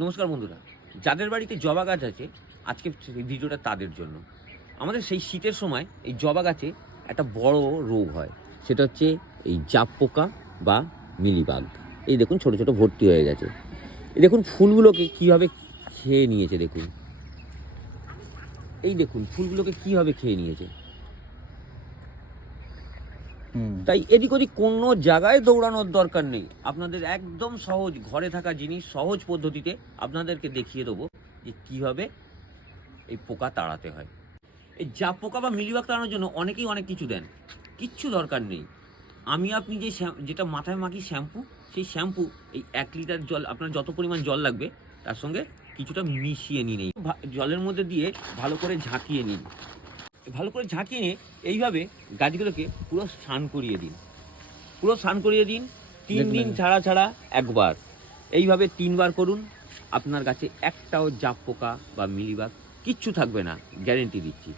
নমস্কার বন্ধুরা। যাদের বাড়িতে জবা গাছ আছে, আজকে ভিডিওটা তাদের জন্য। আমাদের সেই শীতের সময় এই জবা গাছে একটা বড় রোগ হয়। সেটা হচ্ছে এই জাপ পোকা বা মিলিবাগ। এই দেখুন, ছোট ছোট ভর্তি হয়ে গেছে। এই দেখুন, ফুলগুলোকে কীভাবে খেয়ে নিয়েছে, দেখুন। এই দেখুন, ফুলগুলোকে কীভাবে খেয়ে নিয়েছে। তাই এদিক ওদিক কোনো জায়গায় দৌড়ানোর দরকার নেই। আপনাদের একদম সহজ ঘরে থাকা জিনিস সহজ পদ্ধতিতে আপনাদেরকে দেখিয়ে দেবো যে কীভাবে এই পোকা তাড়াতে হয়। এই যা পোকা বা মিলিবাগ তাড়ানোর জন্য অনেকেই অনেক কিছু দেন। কিচ্ছু দরকার নেই। আমি আপনি যে যেটা মাথায় মাখি শ্যাম্পু, সেই শ্যাম্পু, এই এক লিটার জল আপনার যত পরিমাণ জল লাগবে, তার সঙ্গে কিছুটা মিশিয়ে নিন। জলের মধ্যে দিয়ে ভালো করে ঝাঁকিয়ে নিন। ভালো করে ঝাঁকিয়ে নিয়ে এইভাবে গাছগুলোকে পুরো স্নান করিয়ে দিন। পুরো স্নান করিয়ে দিন তিন দিন ছাড়া ছাড়া একবার। এইভাবে তিনবার করুন আপনার গাছে একটাও জাপ পোকা বা মিলিবাগ কিচ্ছু থাকবে না গ্যারেন্টি দিচ্ছি।